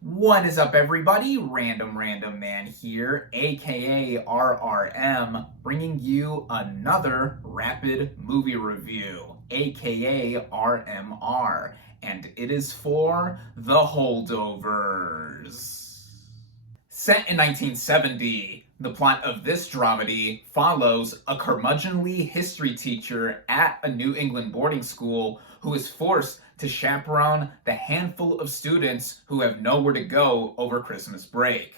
What is up, everybody? RandomRandomMan here, aka RRM, bringing you another rapid movie review, aka RMR, and it is for The Holdovers. Set in 1970, the plot of this dramedy follows a curmudgeonly history teacher at a New England boarding school who is forced to chaperone the handful of students who have nowhere to go over Christmas break.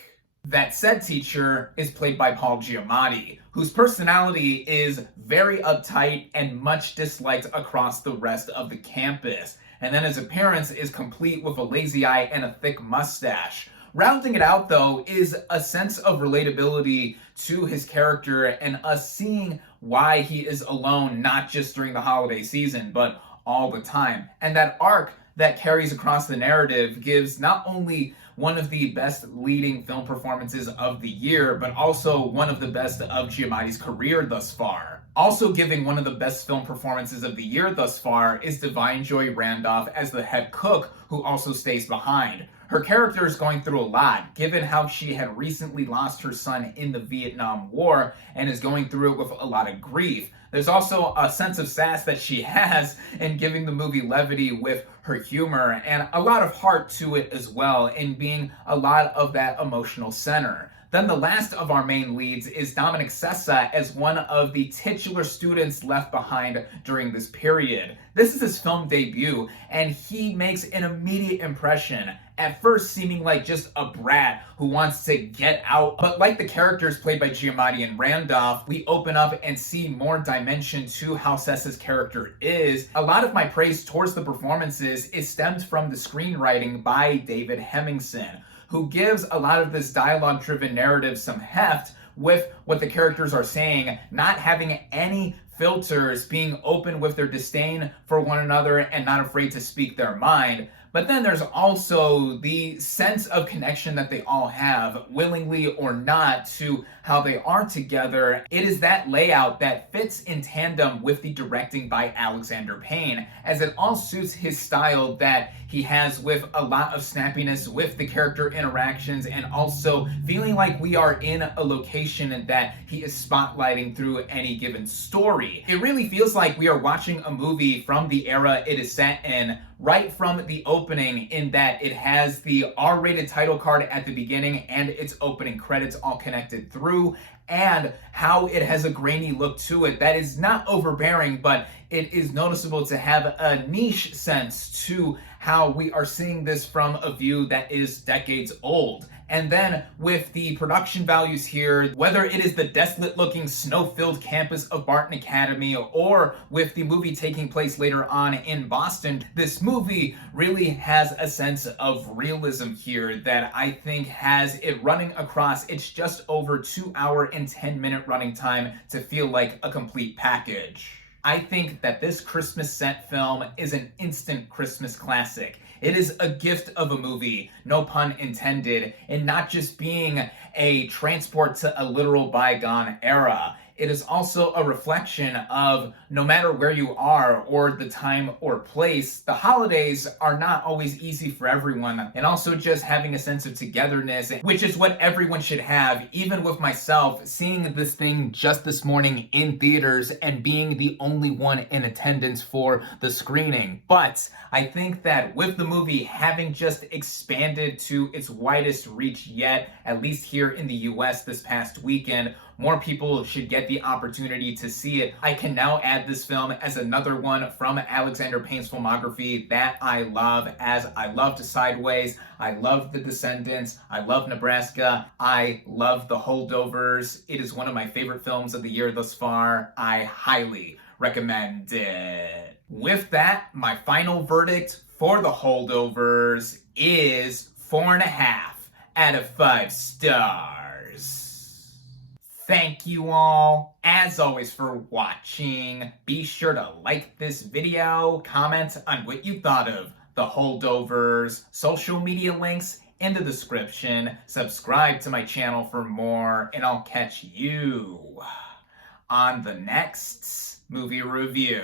That said teacher is played by Paul Giamatti, whose personality is very uptight and much disliked across the rest of the campus. And then his appearance is complete with a lazy eye and a thick mustache. Rounding it out, though, is a sense of relatability to his character and us seeing why he is alone, not just during the holiday season, but all the time. And that arc that carries across the narrative gives not only one of the best leading film performances of the year, but also one of the best of Giamatti's career thus far. Also giving one of the best film performances of the year thus far is Divine Joy Randolph as the head cook, who also stays behind. Her character is going through a lot, given how she had recently lost her son in the Vietnam War and is going through it with a lot of grief. There's also a sense of sass that she has in giving the movie levity with her humor and a lot of heart to it as well, in being a lot of that emotional center. Then the last of our main leads is Dominic Sessa as one of the titular students left behind during this period. This is his film debut, and he makes an immediate impression, at first seeming like just a brat who wants to get out. But like the characters played by Giamatti and Randolph, we open up and see more dimension to how Sessa's character is. A lot of my praise towards the performances is stemmed from the screenwriting by David Hemmingson, who gives a lot of this dialogue-driven narrative some heft with what the characters are saying, not having any filters, being open with their disdain for one another and not afraid to speak their mind. But then there's also the sense of connection that they all have, willingly or not, to how they are together. It is that layout that fits in tandem with the directing by Alexander Payne, as it all suits his style that he has, with a lot of snappiness with the character interactions and also feeling like we are in a location and that he is spotlighting through any given story. It really feels like we are watching a movie from the era it is set in, right from the opening, in that it has the R-rated title card at the beginning and its opening credits all connected through, and how it has a grainy look to it that is not overbearing, but it is noticeable to have a niche sense to how we are seeing this from a view that is decades old. And then with the production values here, whether it is the desolate looking snow-filled campus of Barton Academy or with the movie taking place later on in Boston, this movie really has a sense of realism here that I think has it running across its just over 2 hour and 10-minute running time to feel like a complete package. I think that this Christmas set film is an instant Christmas classic. It is a gift of a movie, no pun intended, and not just being a transport to a literal bygone era. It is also a reflection of, no matter where you are or the time or place, the holidays are not always easy for everyone, and also just having a sense of togetherness, which is what everyone should have. Even with myself, seeing this thing just this morning in theaters and being the only one in attendance for the screening. But I think that with the movie having just expanded to its widest reach yet, at least here in the US this past weekend, more people should get the opportunity to see it. I can now add this film as another one from Alexander Payne's filmography that I love, as I loved Sideways, I love The Descendants, I love Nebraska, I love The Holdovers. It is one of my favorite films of the year thus far. I highly recommend it. With that, my final verdict for The Holdovers is 4.5 out of 5 stars. Thank you all, as always, for watching. Be sure to like this video, comment on what you thought of The Holdovers, social media links in the description, subscribe to my channel for more, and I'll catch you on the next movie review.